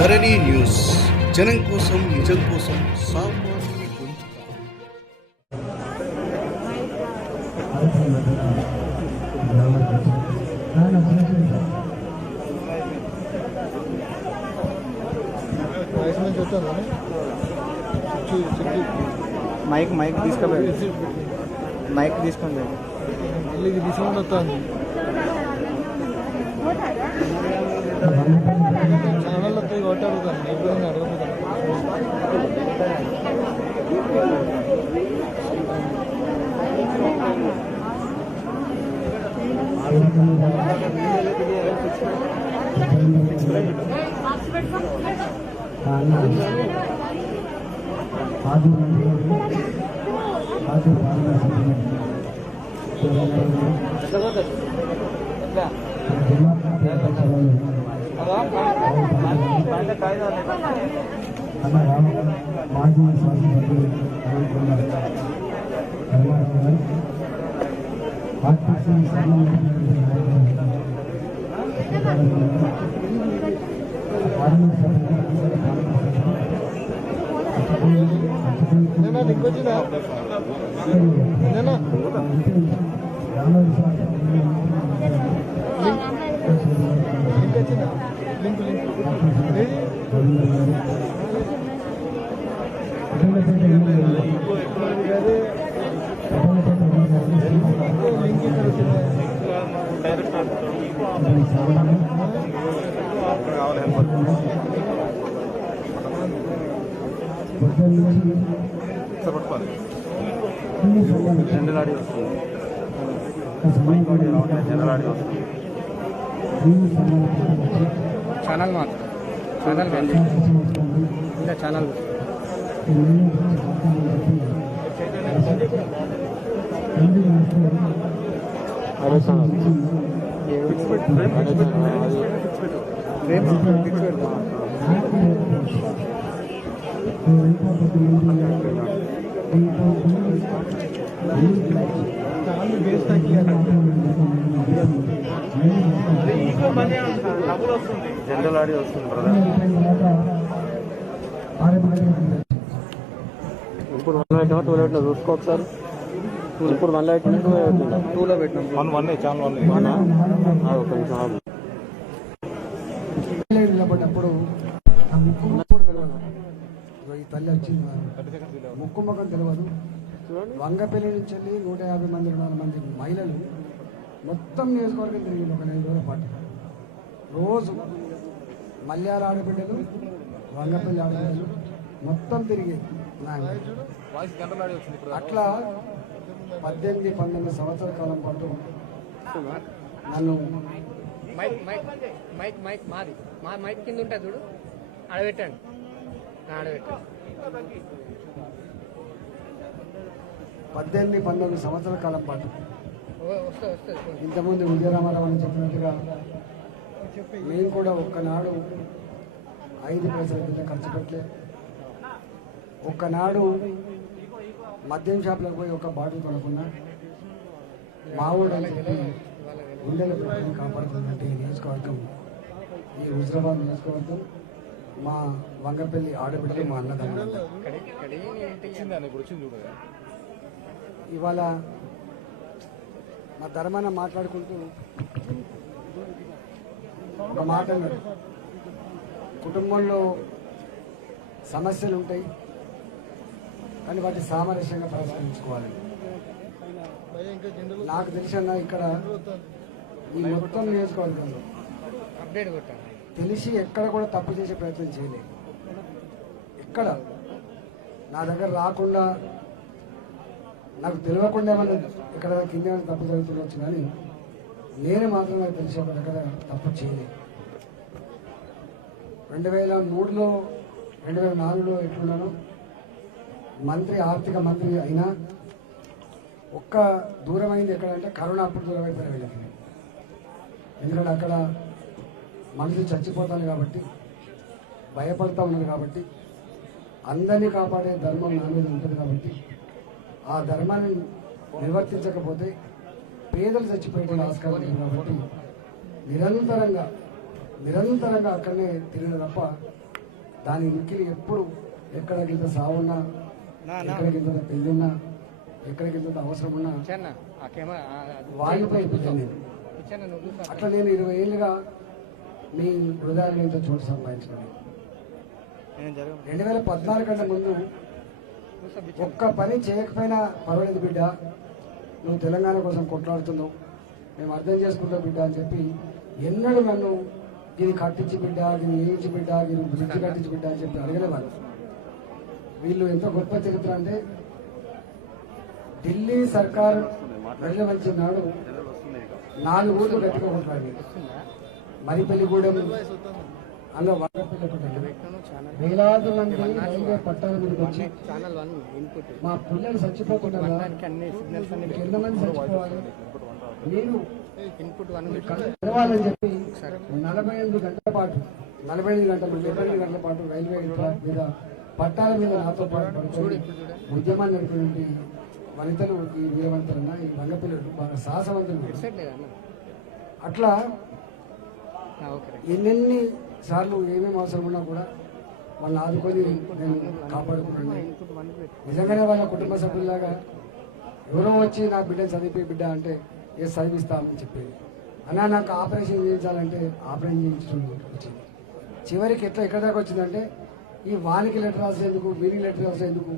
ధరణి news, జనం కోసం, నిజం కోసం, సామాన్య గొంతుక. మైక్ తీసుకోండి, మైక్ తీసుకోండి. ఇಲ್ಲಿಗೆ ಡಿಸೌಂಡ್ వస్తుంది ఛానల్లో పోయి కొట్టాడుతాను ఎప్పుడైనా అడగబోతాను. మాజీ శాసనసభ్యులు ఆర్టీసీ ఇంకొచ్చిందా లింక్ జనరల్ ఆడియో వస్తుంది, జనరల్ ఆడియో వస్తుంది. ఛానల్ మాత్రం ఇంకా ఛానల్ జనరల్ ఆడియో వస్తుంది బ్రదర్. ఇప్పుడు 1 పెట్టినా 2 పెట్టినా చూసుకో ఒకసారి. ఇప్పుడు 1 పెట్టినా 2లో పెట్టినాం. 1 ఛానల్ 1 ఒక నిమిషం ఆగు. నిలబడినప్పుడు ఈ తల్లి వచ్చింది, ముక్కు ముఖం తెలియదు. వంగపల్లి నుంచి వెళ్ళి 150 మంది 200 మంది మహిళలు మొత్తం నియోజకవర్గం తిరిగింది ఒక 4 రోజుల పాటు. రోజు మల్యాల ఆడబిడ్డలు, వంగపల్లి ఆడబిడ్డలు మొత్తం తిరిగి అట్లా 18-19 సంవత్సరాల కాలం పాటు నన్ను మైక్ కింద ఉంటుంది చూడు, ఆడబెట్టండి. 18-19 సంవత్సరాల కాలం పాటు ఇంతకుముందు విజయరామారావు అని చెప్పినట్టుగా మేము కూడా ఒక్కనాడు 5 పైసల కింద ఖర్చు పెట్టలే. ఒక్కనాడు మద్యం షాపులకు పోయి ఒక బాటిల్ కొనుక్కున్నా. మా ఊళ్ళో అని చెప్పి గుండెల పెట్టుకుని కాపాడుతుందంటే ఈ నియోజకవర్గం, ఈ హుజరాబాద్ నియోజకవర్గం, మా వంగపల్లి ఆడబిడ్డలు, మా అన్నదమ్ములు. ఇవాళ మా ధర్మాన మాట్లాడుకుంటూ ఒక మాట అన్నాడు, కుటుంబంలో సమస్యలు ఉంటాయి కానీ వాటి సామరస్యంగా పరిష్కరించుకోవాలి. నాకు తెలిసిన ఇక్కడ ఈ మొత్తం నియోజకవర్గంలో తెలిసి ఎక్కడ కూడా తప్పు చేసే ప్రయత్నం చేయలేదు. ఎక్కడ నా దగ్గర రాకుండా, నాకు తెలియకుండా ఏమన్నా ఇక్కడ కింద తప్పు జరుగుతుండొచ్చు, కానీ నేను మాత్రం నాకు తెలిసి ఒక దగ్గర తప్పు చేయలేదు. 2003లో 2004లో ఎట్లున్నాను మంత్రి, ఆర్థిక మంత్రి అయినా ఒక్క దూరమైంది ఎక్కడంటే కరోనా అప్పుడు దూరం అయిపోయిన వెళ్ళాను. ఎందుకంటే అక్కడ మనుషులు చచ్చిపోతాను కాబట్టి, భయపడతా ఉన్నారు కాబట్టి, అందరినీ కాపాడే ధర్మం నా మీద ఉంటుంది కాబట్టి, ఆ ధర్మాన్ని నిర్వర్తించకపోతే పేదలు చచ్చిపోయే ఆస్కారం ఉంది కాబట్టి నిరంతరంగా అక్కడనే తిరిగిన తప్ప దాని మిక్కిలి ఎప్పుడు ఎక్కడికింత సావున్నా, ఎక్కడికింత పెళ్ళున్నా, ఎక్కడికింత అవసరం ఉన్నా ఇచ్చాన్న ఆ కెమెరా వాళ్ళపై ఇప్పించాను నేను. ఇచ్చాన్న నువ్వు చూసా అట్లా నేను 20 ఏళ్ళుగా మీ హృదయాలు ఎంతో చోటు సంపాదించాను. 2014 కంటే ముందు ఒక్క పని చేయకపోయినా పర్వాలేదు బిడ్డ, నువ్వు తెలంగాణ కోసం కొట్లాడుతున్నావు, మేము అర్థం చేసుకుంటావు బిడ్డ అని చెప్పి ఎన్నడూ నన్ను ఇది కట్టించి బిడ్డ, ఇది ఏమించి బిడ్డ, ఇది బ్రిడ్జ్ కట్టించి బిడ్డ అని చెప్పి అడగలేవాళ్ళు. వీళ్ళు ఎంత గొప్ప చరిత్ర అంటే ఢిల్లీ సర్కార్ వెళ్ళవలసిన నాడు 4 ఊర్లు గట్టిగా కొట్లాడి మరిపల్లిగూడెం అందులో వేలాది మంది రైల్వే పట్టాల మీదకి వచ్చి ఛానల్ 1 ఇన్పుట్ మా పిల్లలు చచ్చిపోకుండా అన్ని సిగ్నల్స్ అన్ని ఎంతమంది చచ్చిపోవాలి, మీరు ఇన్పుట్ 1 తెరవాలని చెప్పి 48 గంటల పాటు 48 గంటల పాటు రైల్వే ట్రాక్ మీద పట్టాల మీద నాతో పాటు పడుకొని ఉద్యమాన్ని నడిపినటువంటి వనితలు ఈ వీరవంతులన్న, ఈ రంగపిల్లలు బాగా సాహసవంతులు. అట్లా ఎన్నెన్ని సార్లు ఏమేమి అవసరం ఉన్నా కూడా వాళ్ళని ఆదుకొని నేను కాపాడుకున్నాను. నిజంగానే వాళ్ళ కుటుంబ సభ్యులాగా ఎవరో వచ్చి నా బిడ్డను చదివి బిడ్డ అంటే ఏ చదివిస్తామని చెప్పేది. అన్నా నాకు ఆపరేషన్ చేయించాలంటే ఆపరేషన్ చేయించడం వచ్చింది. చివరికి ఎక్కడ దాకా వచ్చిందంటే ఈ వానికి లెటర్ రాసేందుకు, వీరికి లెటర్ రాసేందుకు,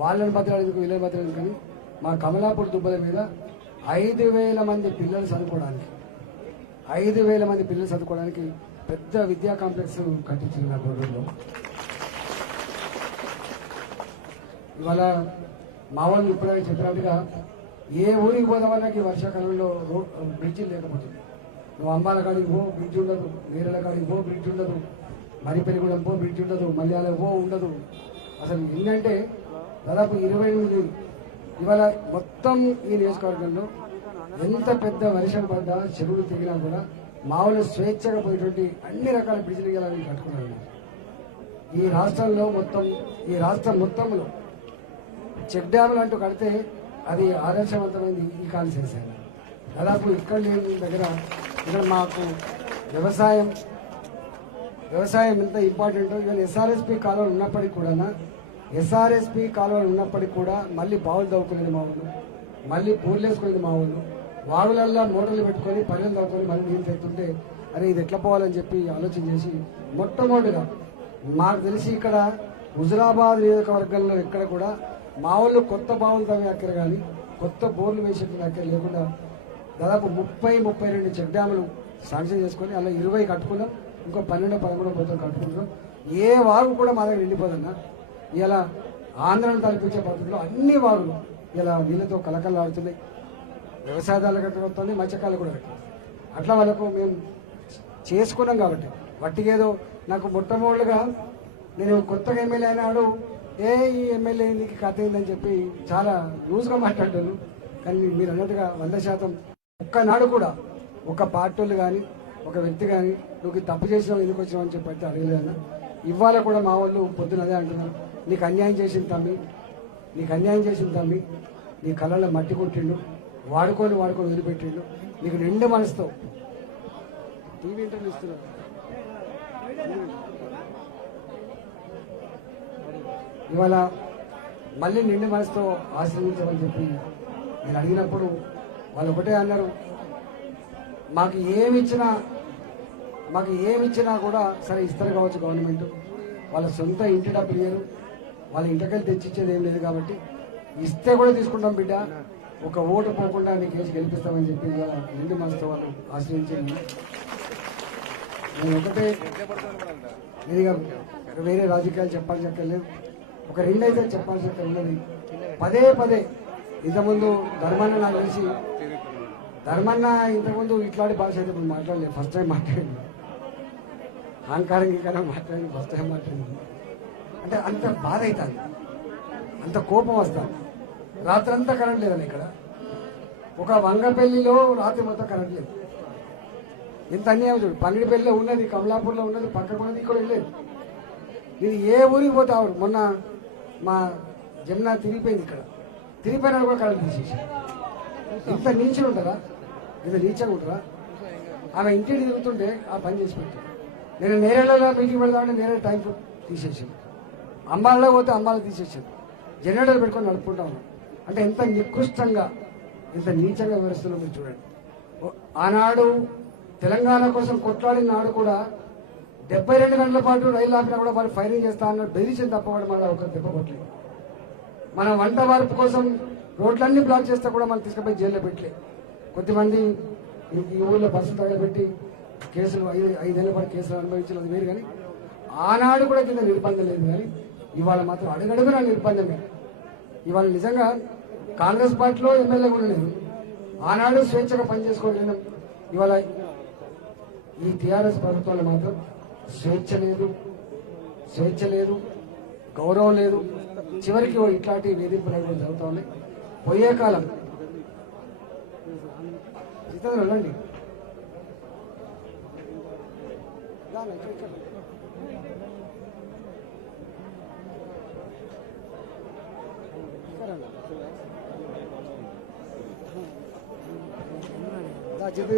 వాళ్ళని బతకడానికి, వీళ్ళని బతకడానికి కానీ మా కమలాపూర్ దుబ్బల మీద 5,000 మంది పిల్లలు చదువుకోవడానికి 5,000 మంది పిల్లలు చదువుకోవడానికి పెద్ద విద్యా కాంప్లెక్స్ కట్టించింది నా గొడవలో. ఇవాళ మా వాళ్ళు ఇప్పుడే చెప్పినట్టుగా ఏ ఊరికి పోదామన్నాకి వర్షాకాలంలో బ్రిడ్జి లేకపోతుంది. నువ్వు అంబాల కాడికి పో బ్రిడ్జ్ ఉండదు, నేరల కాడికి పో బ్రిడ్జ్ ఉండదు, మరిపెరిగూడెం పో బ్రిడ్జ్ ఉండదు, మల్యాల పో ఉండదు. అసలు ఏంటంటే దాదాపు 28 ఇవాళ మొత్తం ఈ నియోజకవర్గంలో ఎంత పెద్ద వర్షం పడ్డా, చెరువులు తిరిగినా కూడా మా వాళ్ళు స్వేచ్ఛగా పోయేటువంటి అన్ని రకాల బ్రిడ్జిలు గెలని కట్టుకున్నారు. ఈ రాష్ట్రంలో మొత్తం, ఈ రాష్ట్రం మొత్తంలో చెక్ డ్యాములు అంటూ కడితే అది ఆదర్శవంతమైంది ఈ కాన్స్టిట్యూన్సీ. దాదాపు ఇక్కడ లేని దగ్గర ఇక్కడ మాకు వ్యవసాయం ఎంత ఇంపార్టెంటో, ఈవెన్ ఎస్ఆర్ఎస్పీ కాలువలు ఉన్నప్పటికీ కూడా మళ్ళీ బావులు తవ్వుకునేది మా ఊళ్ళు, మళ్ళీ బోర్లు వేసుకునేది మా ఊళ్ళు, వాగులల్లో మోటార్లు పెట్టుకొని పల్లెలు తవ్వుకొని మళ్ళీ నీళ్ళు తెస్తుంటే అరే ఇది ఎట్లా పోవాలని చెప్పి ఆలోచన చేసి మొట్టమొదటిగా మాకు తెలిసి ఇక్కడ హుజురాబాద్ నియోజకవర్గంలో ఎక్కడ కూడా మా వాళ్ళు కొత్త బావులు తవ్వే అక్కర కానీ కొత్త బోర్లు వేసేటువంటి అక్కర లేకుండా దాదాపు 30-32 చెక్ డ్యాములు శాంక్షన్ చేసుకొని అలా 20 కట్టుకున్నాం. ఇంకో 12-13 పోతాం కట్టుకుంటాం. ఏ వాగు కూడా మా దగ్గర నిండిపోదన్నా. ఇలా ఆంధ్రను తలపించే పద్ధతిలో అన్ని వాగులు ఇలా నీళ్ళతో కలకలాడుతున్నాయి. వ్యవసాయదారులు కట్టుకొస్తుంది, మత్స్యకారులు కూడా కట్టుకుంది. అట్లా వాళ్ళకు మేము చేసుకున్నాం కాబట్టి వట్టికేదో నాకు మొట్టమొదటిగా నేను కొత్తగా ఎమ్మెల్యే అయినాడు ఈ ఎమ్మెల్యే నీకు కథ ఏందని చెప్పి చాలా లూజ్గా మాట్లాడాను. కానీ మీరు అన్నట్టుగా 100% ఒక్కనాడు కూడా ఒక పార్టీలు కానీ ఒక వ్యక్తి కానీ నువ్వు తప్పు చేసినావు ఎందుకు వచ్చినావు అని చెప్పి అడగలేదన్నా. ఇవాళ కూడా మా వాళ్ళు పొద్దున అదే అంటున్నారు, నీకు అన్యాయం చేసిన తమ్మి, నీ కళ్ళలో మట్టి కొట్టిండు, వాడుకొని వదిలిపెట్టిండు, నీకు నిండు మనసుతో టీవీ ఇంటర్వ్యూ ఇస్తున్నారు. ఇవాళ మళ్ళీ నిండు మనసుతో ఆశ్రయించమని చెప్పి నేను అడిగినప్పుడు వాళ్ళు ఒకటే అన్నారు, మాకు ఏమిచ్చినా కూడా సరే ఇస్తారు కావచ్చు గవర్నమెంట్, వాళ్ళ సొంత ఇంటి డబ్బులు ఇయ్యరు, వాళ్ళ ఇంటికెళ్ళి తెచ్చిచ్చేది ఏం లేదు కాబట్టి ఇస్తే కూడా తీసుకుంటాం బిడ్డ, ఒక ఓటు పోకుండా నీకు వేసి గెలిపిస్తామని చెప్పి నిండు మనసుతో వాళ్ళు ఆశ్రయించింది. నేను ఒకటే, నేను ఇక వేరే రాజకీయాలు చెప్పాల్సి అక్కర్లేదు, ఒక 2 అయితే చెప్పాల్సి అక్కడ ఉన్నది. పదే ఇంతకుముందు ధర్మన్న నాకు తెలిసి ధర్మన్న ఇంతకుముందు ఇట్లాంటి భాష అయితే ఇప్పుడు మాట్లాడలేదు, ఫస్ట్ టైం మాట్లాడింది. అహంకారంగా మాట్లాడింది, ఫస్ట్ టైం మాట్లాడింది. అంటే అంత బాధ అవుతుంది, అంత కోపం వస్తుంది. రాత్రంతా కరెంట్ లేదని ఇక్కడ ఒక వంగపల్లిలో రాత్రి మొత్తం కరెంట్ లేదు. ఇంత అన్యాయం చూడు. పంగిడిపల్లిలో ఉన్నది, కమలాపూర్లో ఉన్నది, పక్కకు ఉన్నది, ఇక్కడ వెళ్ళలేదు. నేను ఏ ఊరికి పోతే ఆవిడ మొన్న మా జమున తిరిగిపోయింది, ఇక్కడ తిరిగిపోయినా కూడా కరెంట్ తీసేసి. ఇంత నీచులు ఉంటారా, ఇంత నీచగా ఉంటారా? ఆమె ఇంటికి తిరుగుతుంటే ఆ పని చేసి పెట్టారు. నేను నేరేళ్ళలో మీటింగ్ పెడదామంటే నేరే టైం తీసేసారు, అంబాలలో పోతే అంబాలు తీసేసారు, జనరేటర్లు పెట్టుకొని నడుపుకుంటా ఉన్నాం. అంటే ఎంత నికృష్టంగా ఎంత నీచంగా వివరిస్తుందో మీరు చూడండి. ఆనాడు తెలంగాణ కోసం కొట్లాడిన నాడు కూడా 72 గంటల పాటు రైలు ఆపినా కూడా వాళ్ళు ఫైరింగ్ చేస్తా అన్నారు, బెదిరించిన తప్ప కూడా మళ్ళీ ఒక దెబ్బ కొట్టలేదు. మన వంట వార్పు కోసం రోడ్లన్నీ బ్లాక్ చేస్తే కూడా మనం తీసుకుపోయి జైల్లో పెట్టలే. కొద్దిమంది ఈ ఊళ్ళో బస్సు తగలబెట్టి కేసులు 5 ఏళ్ల పాటు కేసులు అనుభవించలేదు వేరు, కానీ ఆనాడు కూడా కింద నిర్బంధం లేదు. కానీ ఇవాళ మాత్రం అడుగడుగునా నిర్బంధమే. ఇవాళ నిజంగా కాంగ్రెస్ పార్టీలో ఎమ్మెల్యే కూడా లేదు, ఆనాడు స్వేచ్ఛగా పనిచేసుకోలేను. ఇవాళ ఈ టీఆర్ఎస్ ప్రభుత్వంలో మాత్రం స్వేచ్ఛ లేదు, గౌరవం లేదు. చివరికి ఇట్లాంటి వేధింపులు కూడా జరుగుతూ ఉన్నాయి. పోయే కాలం వెళ్ళండి. చెప్పి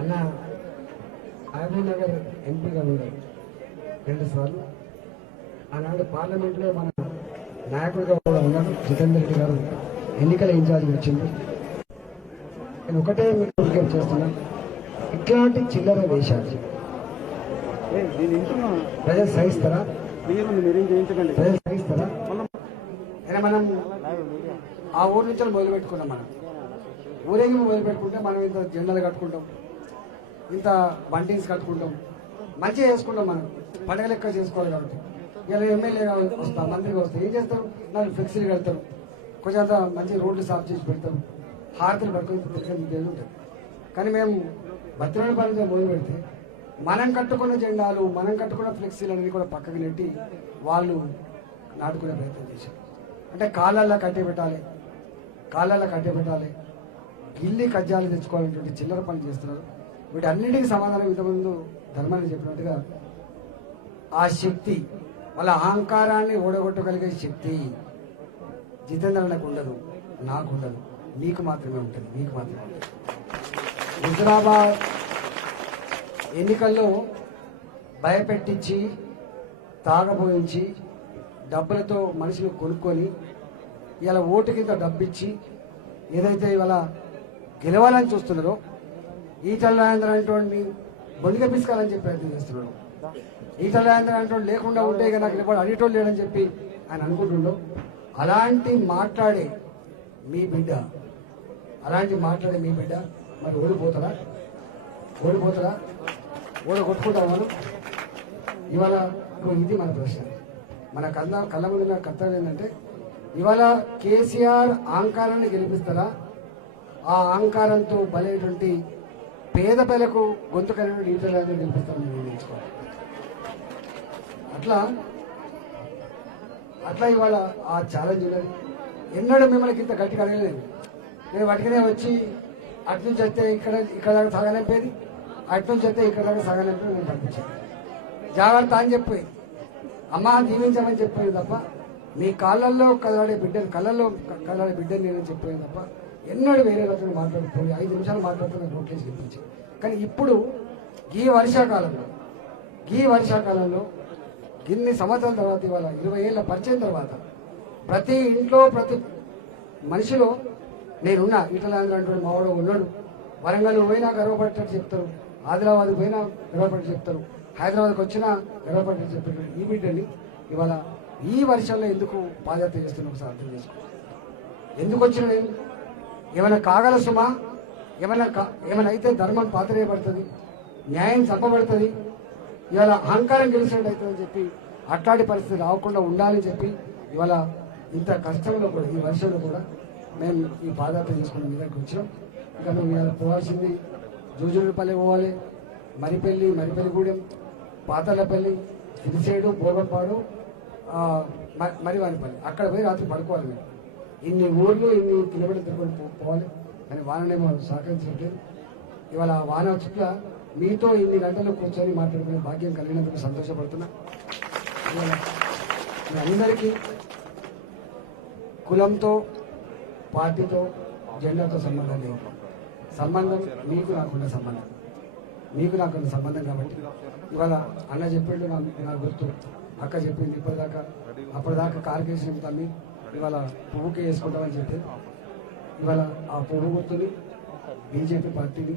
అన్న మహబూబ్ నగర్ ఎంపీగా ఉన్నారు 2 సార్లు. ఆనాడు పార్లమెంట్లో మన నాయకుడిగా కూడా ఉన్నారు జితేందర్ రెడ్డి గారు, ఎన్నికల ఇన్ఛార్జ్ వచ్చింది. నేను ఒకటే మీకు విజ్ఞప్తి చేస్తున్నాను, ఇట్లాంటి చిల్లర వేషాలు ప్రజలు సహిస్తారా? ప్రజలు సహిస్తారా? అయినా మనం ఆ ఊరు నుంచి మొదలు పెట్టుకున్నాం. మనం ఊరేగింపు మొదలు పెట్టుకుంటే మనం ఇంత జెండాలు కట్టుకుంటాం, ఇంత బంటీన్స్ కట్టుకుంటాం, మంచిగా చేసుకుంటాం. మనం పండుగ లెక్క చేసుకోవాలి. కాబట్టి ఇలా ఎమ్మెల్యేగా వస్తాం, మంత్రిగా వస్తాం, ఏం చేస్తారు? 4 ఫ్లెక్సీలు కడతారు, కొంచెం అంత మంచి రోడ్లు సాఫ్ చేసి పెడతారు, హారతులు పట్టుకొని ఉంటుంది. కానీ మేము భద్రమైన పనులతో మొదలు పెడితే మనం కట్టుకున్న జెండాలు, మనం కట్టుకున్న ఫ్లెక్సీలు అనేది కూడా పక్కకు నెట్టి వాళ్ళు నాటుకునే ప్రయత్నం చేశారు. అంటే కాళ్ళల్లో కట్టి పెట్టాలి, గిల్లి కజ్జాలు తెచ్చుకోవాలనేటువంటి చిల్లర పనులు చేస్తున్నారు. వీటి అన్నింటికి సమాధానం ఇంతకుముందు ధర్మాన్ని చెప్పినట్టుగా ఆ శక్తి, వాళ్ళ అహంకారాన్ని ఓడగొట్టగలిగే శక్తి జితేంద్రకి ఉండదు, నాకు ఉండదు, మీకు మాత్రమే ఉంటుంది, మీకు మాత్రమే ఉంటుంది. హుజురాబాద్ ఎన్నికల్లో భయపెట్టించి, తాగబోయించి, డబ్బులతో మనుషులు కొనుక్కొని ఇలా ఓటు కింద డబ్బిచ్చి ఏదైతే ఇవాళ గెలవాలని చూస్తున్నారో, ఈటల రాజేంద్ర అనేటువంటి బొండిగా పిసుకాలని చెప్పి ప్రయత్నం చేస్తున్నాడు. ఈటల రాజేంద్ర అనేటువంటి లేకుండా ఉంటే ఇక నాకు ఇప్పుడు అడిగేటోళ్ళు లేడని చెప్పి ఆయన అనుకుంటుండో, అలాంటి మాట్లాడే మీ బిడ్డ మరి ఓడిపోతారా? ఓడగొట్టుకుంటారా? మనం ఇవాళ ఇది మన ప్రశ్న. మన కళ్ళ ముందున్న కర్తవ్యం ఏంటంటే, ఇవాళ కేసీఆర్ అహంకారాన్ని గెలిపిస్తారా? ఆ అహంకారంతో బలైనటువంటి పేద పిల్లకు గొంతు కలిగిన ఈటల రాజేంద్ర గెలిపిస్తారని నిర్ణయించుకోవాలి. అట్లా ఇవాళ ఆ ఛాలెంజ్ ఉన్నది. ఎన్నడూ మిమ్మల్ని ఇంత గట్టిగా అడగలేదు. నేను వాటికనే వచ్చి అటు నుంచి వస్తే ఇక్కడ దాకా సాగనంపేది, అటు నుంచి వస్తే ఇక్కడ దాకా సాగనంపేది నేను పంపించాను. జాగ్రత్త అని చెప్పి అమ్మ దీవించమని చెప్పేది తప్ప, మీ కళ్ళల్లో కదలాడే బిడ్డని నేను చెప్పేది తప్ప ఎన్నడూ వేరే రకంగా మాట్లాడుతుంది. 5 నిమిషాలు మాట్లాడుతున్న రోడ్లేసి గెలిపించాను. కానీ ఇప్పుడు ఈ వర్షాకాలంలో ఇన్ని సంవత్సరాల తర్వాత, ఇవాళ 20 ఏళ్ల పరిచయం తర్వాత ప్రతి ఇంట్లో ప్రతి మనిషిలో నేనున్నా, ఈటల రాజేంద్ర మావాడు ఉన్నాడు, వరంగల్ పోయినా గర్వపడేటట్టు చెప్తారు, ఆదిలాబాద్ పోయినా గర్వపడేటట్టు చెప్తారు, హైదరాబాద్కి వచ్చినా గర్వపడేటట్టు చెప్పారు. ఈ బిడ్డని ఇవాళ ఈ వర్షంలో ఎందుకు పాదయాత్ర చేస్తున్నా ఒకసారి అర్థం చేసుకో. ఎందుకు వచ్చిన నేను ఏమైనా కాగల సుమా? ఏమైనా అయితే ధర్మం పాతరేయబడుతుంది, న్యాయం చంపబడుతుంది, ఇవాళ అహంకారం గెలిచినట్టు అవుతుందని చెప్పి అట్లాంటి పరిస్థితి రాకుండా ఉండాలని చెప్పి ఇవాళ ఇంత కష్టంలో కూడా, ఈ వర్షంలో కూడా మేము ఈ పాదయాత్ర చేసుకుని మీ దగ్గరికి వచ్చాం. ఇంకా మేము ఇవాళ పోవాల్సింది జూజులపల్లి పోవాలి, మరిపల్లిగూడెం, పాతలపల్లి, సిరిసేడు, భోగంపాడు, మరివానిపల్లి. అక్కడ పోయి రాత్రి పడుకోవాలి. మేము ఇన్ని ఊర్లు, ఇన్ని కిలోమీటర్లు తిరుగుని పోవాలి. కానీ వాననేమో సహకరించట్లేదు. ఇవాళ ఆ వాన చుట్ల మీతో ఇన్ని గంటలు కూర్చొని మాట్లాడుకునే భాగ్యం కలిగినందుకు సంతోషపడుతున్నా. ఇవాళ మీ అందరికీ కులంతో, పార్టీతో, జెండాతో సంబంధం లేదు. సంబంధం మీకు నాకున్న సంబంధం, మీకు నాకున్న సంబంధం. కాబట్టి ఇవాళ అన్న చెప్పిండు, నాకు గుర్తు, అక్క చెప్పింది అప్పటిదాకా కార్కేసిన తమ్మి ఇవాళ పువ్వుకి వేసుకుంటామని చెప్పి ఇవాళ ఆ పువ్వు గుర్తుని బీజేపీ పార్టీని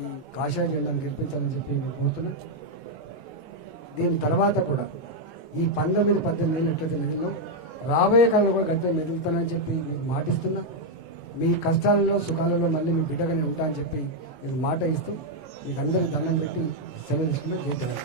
ఈ కాషాయ జెండాను గెలిపించాలని చెప్పి నేను కోరుతున్నా. దీని తర్వాత కూడా ఈ 19-18 ఏళ్ళు ఎట్లయితే మెదిలో రాబోయే కాలంలో కూడా గంట మెదులుతానని చెప్పి మీకు మాటిస్తున్నా. మీ కష్టాలలో సుఖాలలో మళ్ళీ మీ బిడ్డగానే ఉంటా అని చెప్పి నేను మాట ఇస్తూ మీకు అందరికీ దండం పెట్టి సెలవు తీసుకున్నా. జై జగన్.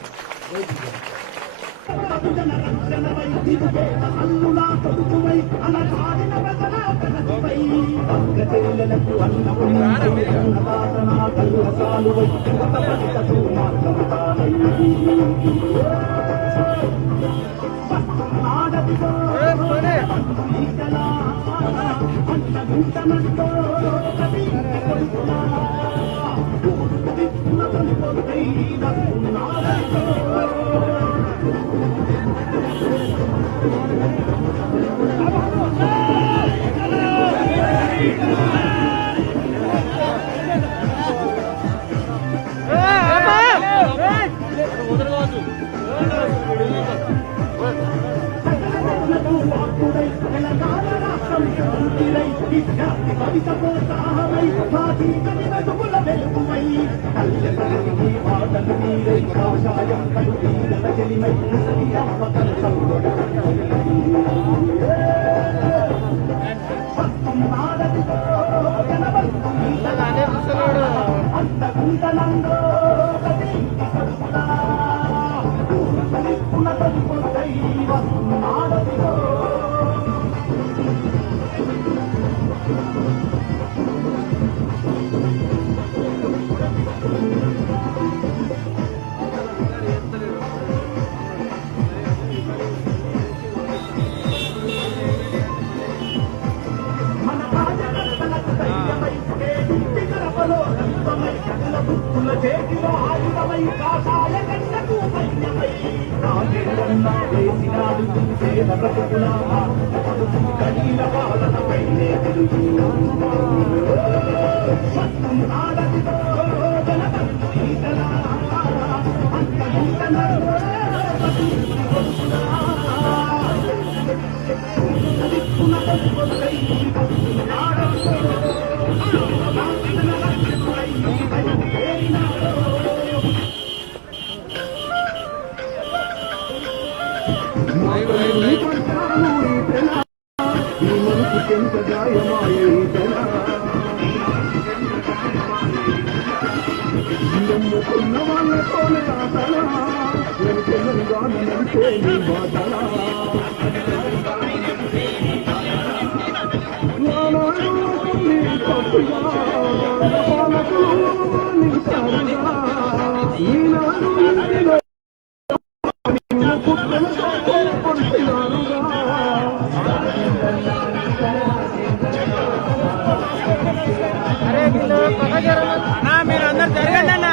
మీరు అందరు జరగండి అన్న,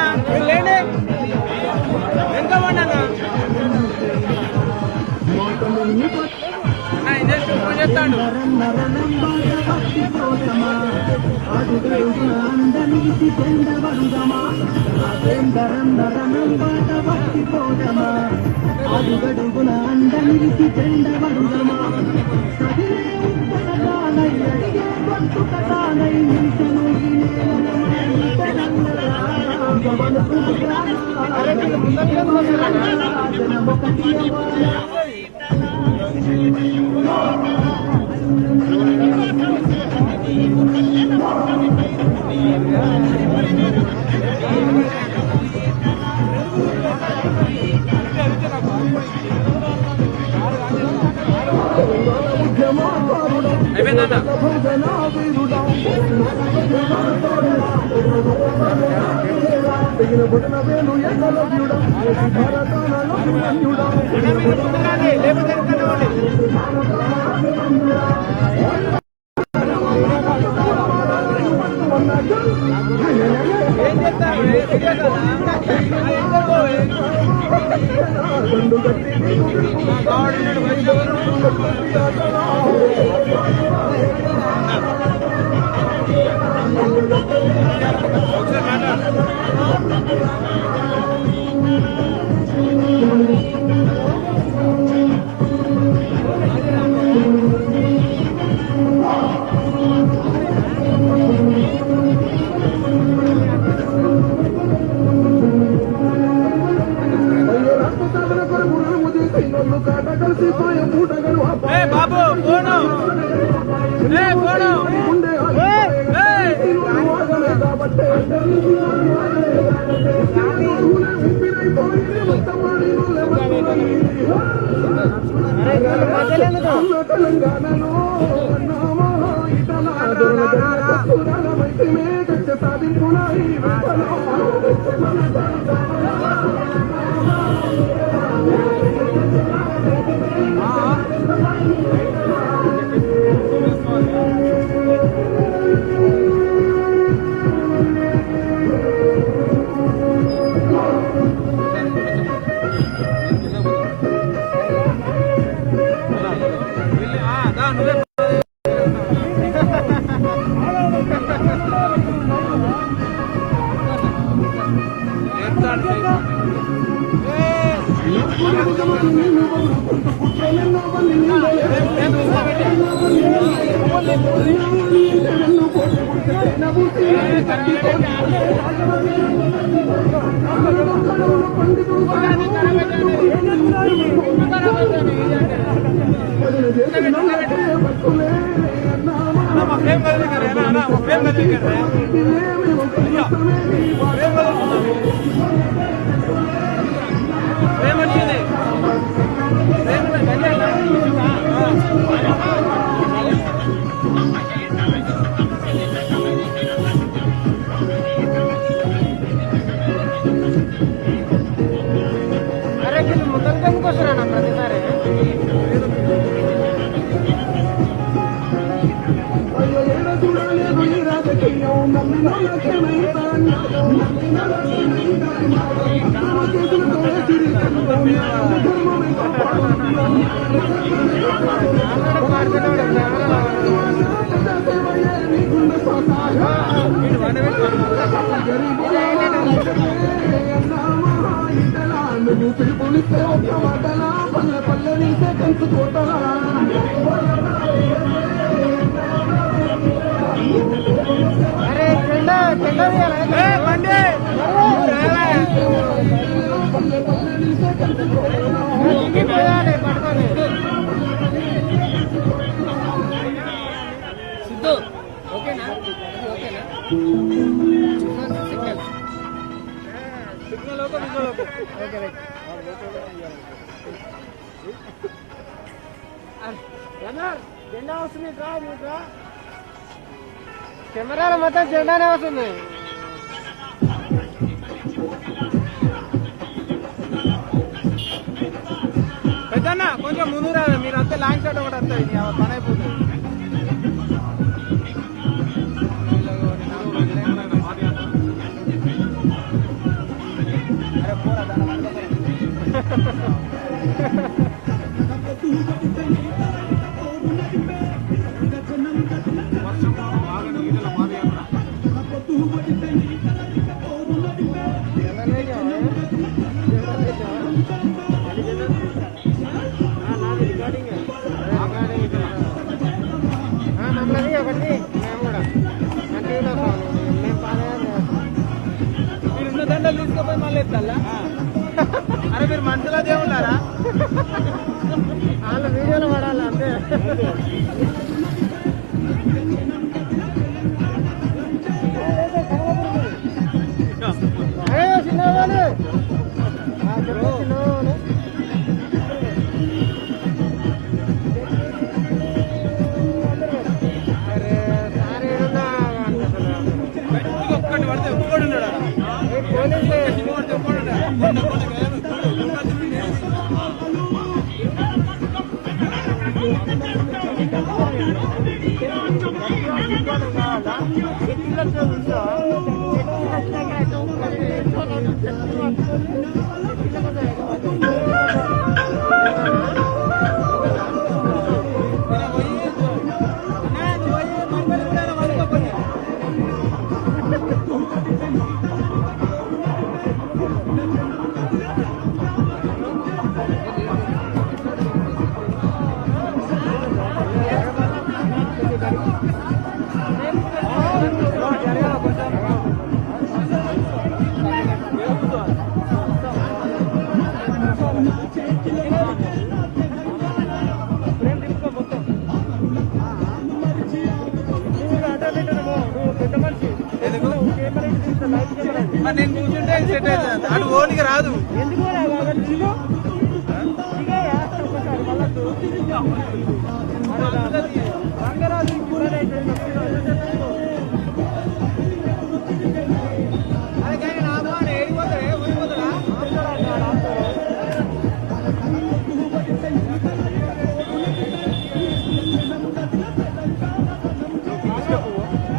లేండి వెనుకబండి అన్న. ఇదే చూపు చెప్తాడు. తెలంగాణలో కెమెరాలో మొత్తం జెండానే వస్తుంది. పెద్దన్న కొంచెం ముందు రాదు, మీరు అంతే లాంగ్ షాట్ ఒకటి వస్తుంది, పని అయిపోతుంది. దండలు తీసుకుపోయి మళ్ళీ ఎత్తాలా? అరే మీరు మనుషులు అదే ఉన్నారా? వాళ్ళ వీడియోలో పడాలి అంతే. చిన్నవాడు ఒక్కటి పడితే ఒక్కడు ఉన్నాడు. పోలీసు నేను కూర్చుంటే సెట్ అవుతుంది అటు ఓనికి రాదు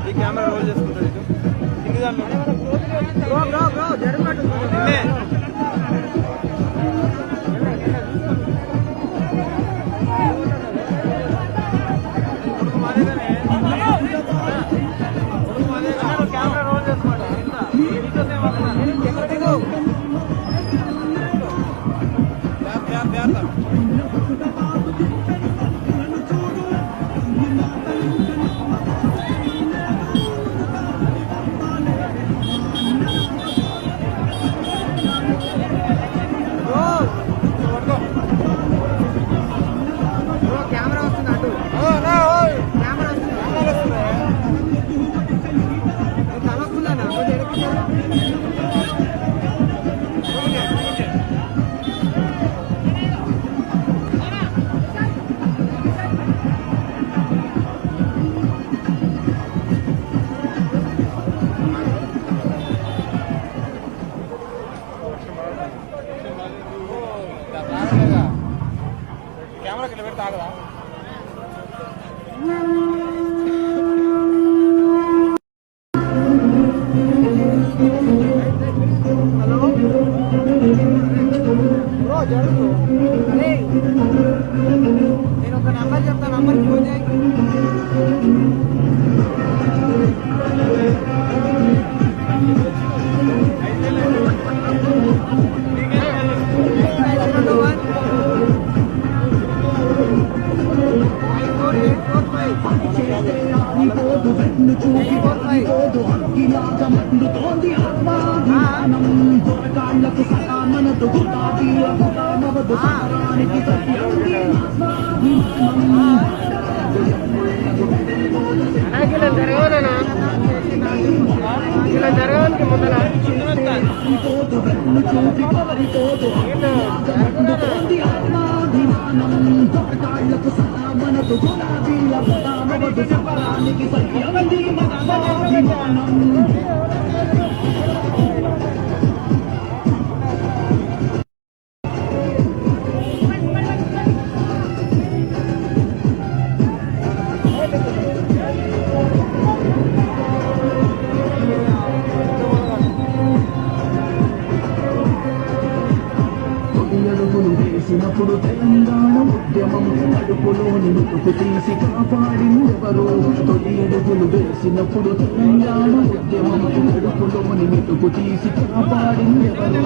ఈ కెమెరా రోల్ చేసుకుంటుంది కింది దాంట్లో నిన్నే. కొడుకు మాదేగానే. కొడుకు మాదేగా. కెమెరా రోల్ చేసుకోండి ఇంత. నీకోసమే వస్తున్నా. Back back back. కెమెరా వస్తుంది అటు కెమెరా వస్తుంది తల వస్తుందన్నా కొంచెం ఎడుకుంటారు కెమెరాకి పెడితే ఆగదా నేను ఒక నంబర్ చెప్తా నంబర్ ఫోన్ చేయి ఇలా జరగదనా ఇలా జరగడానికి ముందర చేసినప్పుడు తెలంగాణ ఉద్యమం అడుపులోని ముతుకు తీసి కాపాడిందెవరు తొలి అడుగులు వేసినప్పుడు తెలంగాణ ఉద్యమం అడుపులోని ముతుకు తీసి కాపాడిందెవరు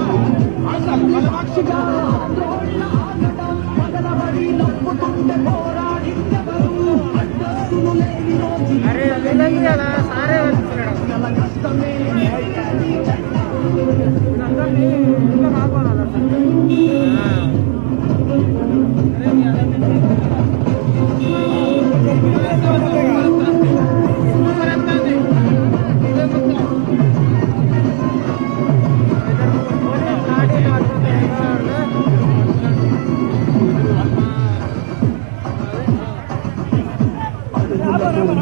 సాక్షిగా పగలబడి నవ్వుతుండే పోరాడిందెవరు అడ్డస్తులు లేని రోజు సారే కష్టమే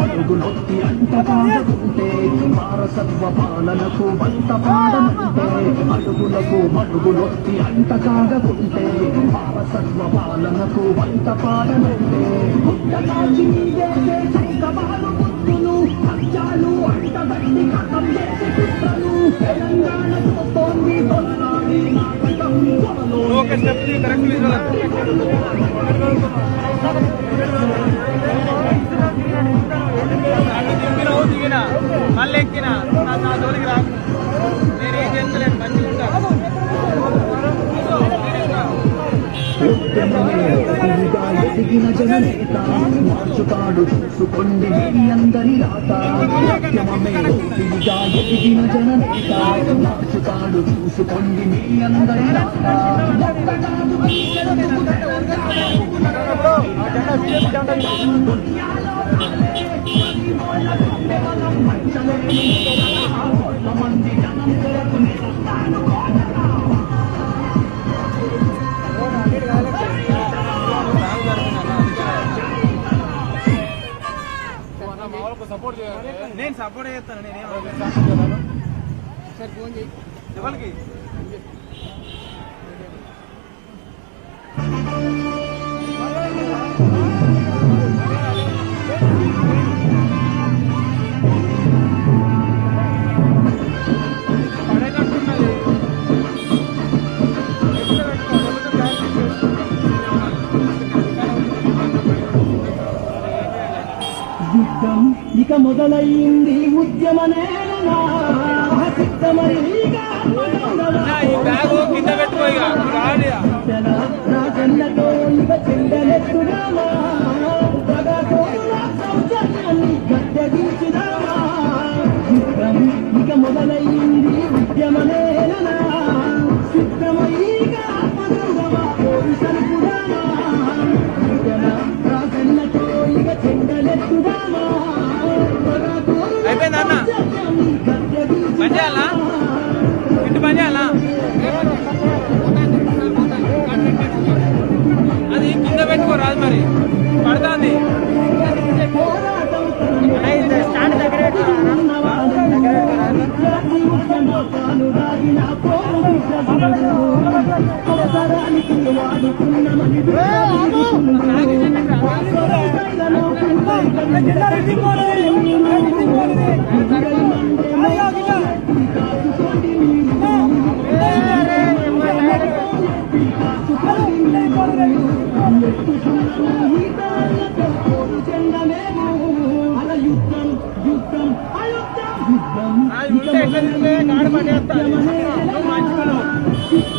అడుగులొత్తి అంటకాడుకుంటే వారసత్వ పాలనకు వంట పాడనంటే అడుగులకు మడుగులొత్తి అంటకాడకుంటే వారసత్వ పాలనకు వంట పాడనంటే పుట్టకాచి చేసే చైకబాలు ముద్దులు హత్యాలు అంటగట్టి కథం చేసే కుట్రలు తెలంగాణ చూస్తోంది తొలనాడి నాటకం దిగినా మళ్ళీ ఎక్కినా నా జోలికి రాకు నేను ఏం చేస్తలేను మంచిగా ఎదిగిన జననేత మార్చుతాడు చూసుకోండి మీ అందరి రాత ఉద్యమమే తిరిగా ఎదిగిన జననేత మార్చుతాడు చూసుకోండి మీ అందరి రాత మంది జనం నేను సపోర్ట్ చేస్తాను. నేనేం సార్ ఫోన్ చేయి ఎవరికి యుద్ధం ఇక మొదలైంది ఉద్యమనేనా సిద్ధమరిగా ఈ బ్యాగ్ కింద పెట్టుకో ఇక రాలి రాజన్నతో ఇక చెందలెత్తుదామా సౌజన్యాన్ని గద్దగించుదామా యుద్ధం ఇక మొదలైంది ఉద్యమనేనా సిద్ధమరిగా ఆత్మగౌరవ పోలీసలుకుదామా రాజన్నతో ఇక చెందలెత్తుదామా అయిపోయింది అన్న పని చేయాలా ఇంటి పని చేయాలా అది కింద పెట్టుకోరాదు మరి పడుతుంది గాడి పట్టేస్తాను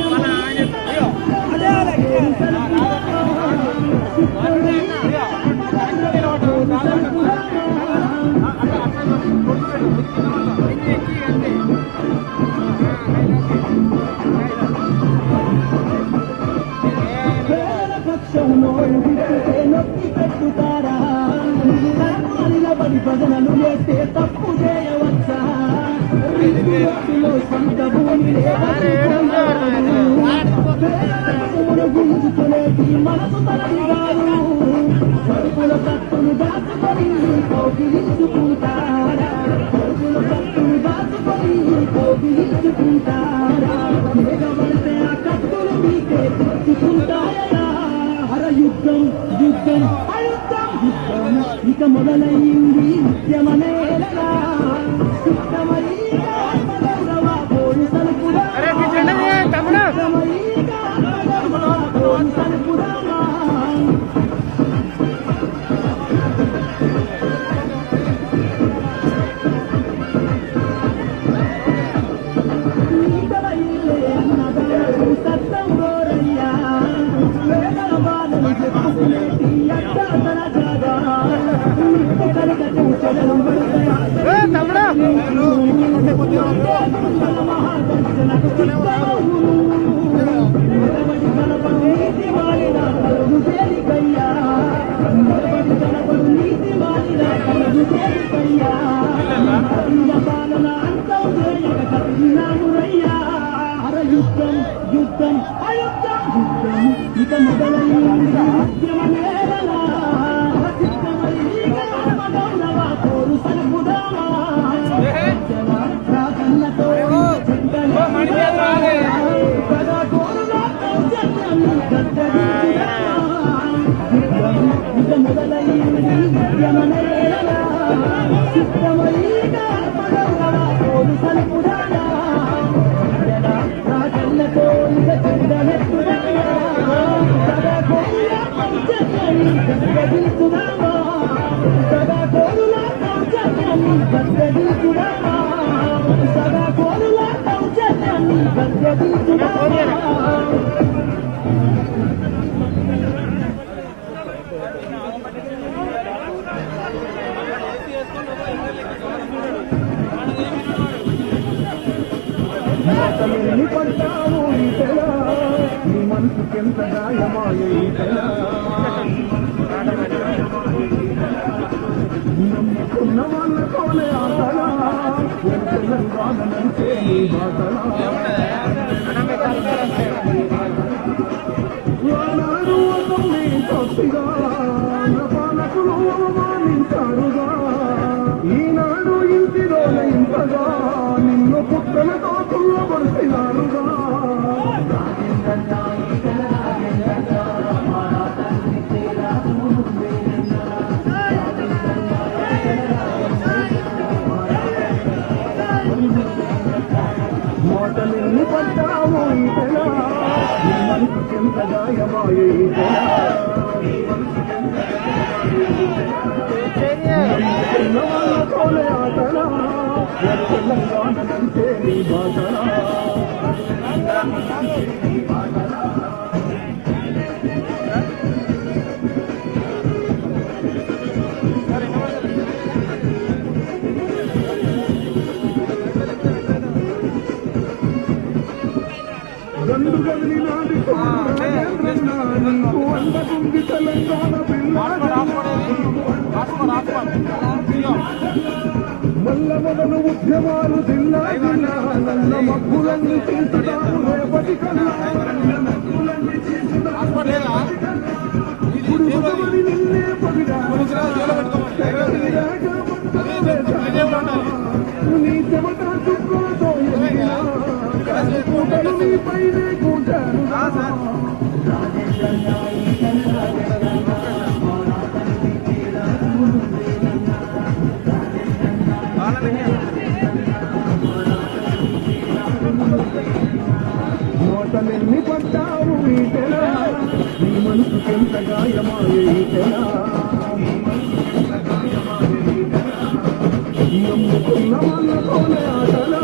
మన ఆయన నొక్కి పెట్టుతారా భజనలు చేస్తే తప్పు చేయవచ్చా సొంత భూమి గుంజుకునేది మనసు తరలిగారు సరుకుల కత్తులు దాచుకొని కౌగిలించుకుంటారా సరుకుల కత్తులు దాచుకొని కౌగిలించుకుంటారా వేగబడితే ఆ కత్తులు మీకే తెచ్చుకుంటారా హర యుద్ధం యుద్ధం అయుద్ధం యుద్ధం ఇక మొదలైంది ఉద్యమనేలా సిద్ధమయ్యా ఆత్మగౌరవ పోలీసలుకురా పోలీసలుకురామా సత్తం గోరయ్యా వేదల బాధలు చెప్పుకునేటి అడ్డాతన జాగా కలిగటు చెడలు మహాదర్శనకు చిత్తమవును నిలబడి కనపడు నీతి మాలిన కలుగు తేలికయ్యా నిలబడి కనపడు నీతి మాలిన కలుగు తేలికయ్యా పాలన అంతం చేయక కలిగినామురయ్యా హర యుద్ధం యుద్ధం అయుద్ధం యుద్ధం ఇక మొదలైంది ఉద్యమనేలా సిద్ధమయ్యా ఆత్మగౌరవ పోరు సలుపుదామా రాజన్నతో ఇక మొదలైంది ఉద్యమనేలా సిద్ధమయ్యా ఆత్మగౌరవ పోరు సలుపుదామా రాజన్నతో ఇక చెందలెత్తుదామా సదా కోరుల సౌజన్యాన్ని గద్దగించుదామా సదా కోరుల సౌజన్యాన్ని గద్దగించుదామా సదా కోరుల సౌజన్యాన్ని గద్దగించుదామా తల్లిని పడ్డావు ఈ తెల నీ మనసుకెంత గాయమాయ ఈ తెల నమ్ముకున్న వాళ్ళతోనే ఆటలా ఎంతలని బాధ నడిచే ఈ బాధలా ఆనాడు అతన్ని తప్పిగా నా పాలకులు అవమానించారుగా ఈనాడు మనసుకెంత గాయమాయే ఈ తెల. నమ్ముకున్న వాళ్ళతోనే ఆటలా, తెలంగాణ అంటే నీ బాటలా. గండు గదిలినాది రాజేంద్రన్న, నీకు అందకుంది తెలంగాణ పిల్ల. మల్ల మొదలు ఉద్యమాలు జిల్లా జిల్లా, నల్ల మక్కులన్నీ తీసుతాను రేపటి కన్నా. ఇప్పుడు ఉదమని నిన్నే పగిడా, నీ చెమట చుక్కలతో ఎదిగినా, కూటలు నీ పైనే కూటారు. నోటలెన్ని పడ్డావు ఈ తెల, నీ మనసుకెంత గాయమాయే ఈ తెల. నమ్ముకున్న వాళ్ళతోనే ఆటలా,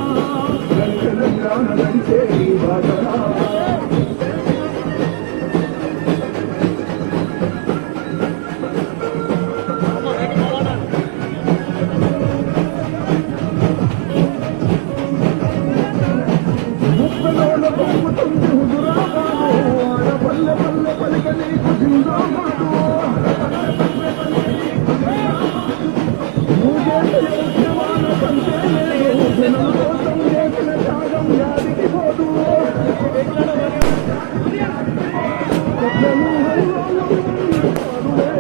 తెలంగాణ అంటే ఈ బాటలా. ముప్పలోన పొంగుతుంది హుజురాబాదు, ఆడపల్లె పల్లె పలిక నీకు జిందాబాదు. నువ్వు చేసిన ఉద్యమాల కంటే లేదు, జనం కోసం చేసిన త్యాగం యాదికి పోదు. పెద్దలు హరిలోలం పాడులే,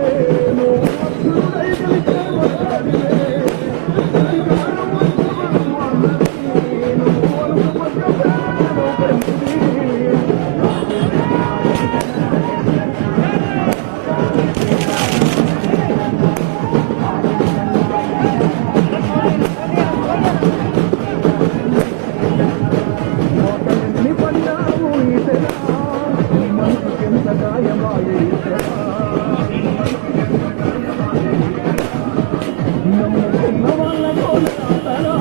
నువ్వు అర్జునుడై గెలిచే వస్తాడిలే. అధికారం వస్తున్న వాళ్ళకి, నువ్వు అలుపుపడ్డ పేదలు పెంచిది. నోటలెన్ని పడ్డావు ఈ తెల, నీ మనసుకెంత గాయమాయే ఈ తెల. నమ్ముకున్న వాళ్ళతోనే ఆటలా,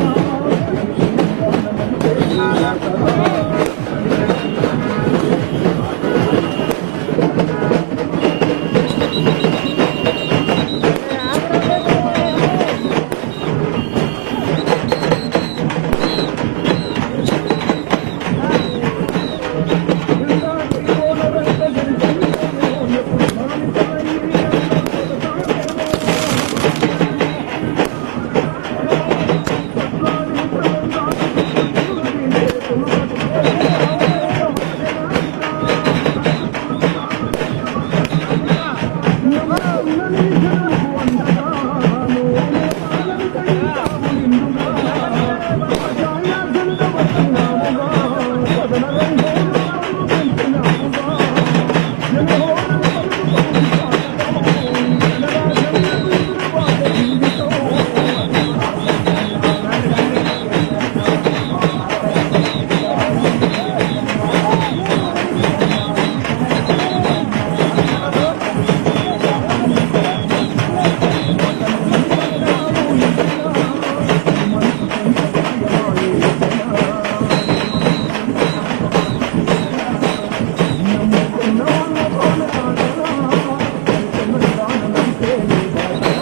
తెలంగాణమంటే నీ Batala.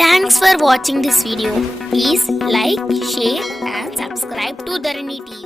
Thanks for watching this video. Please like, share and subscribe to Dharani TV.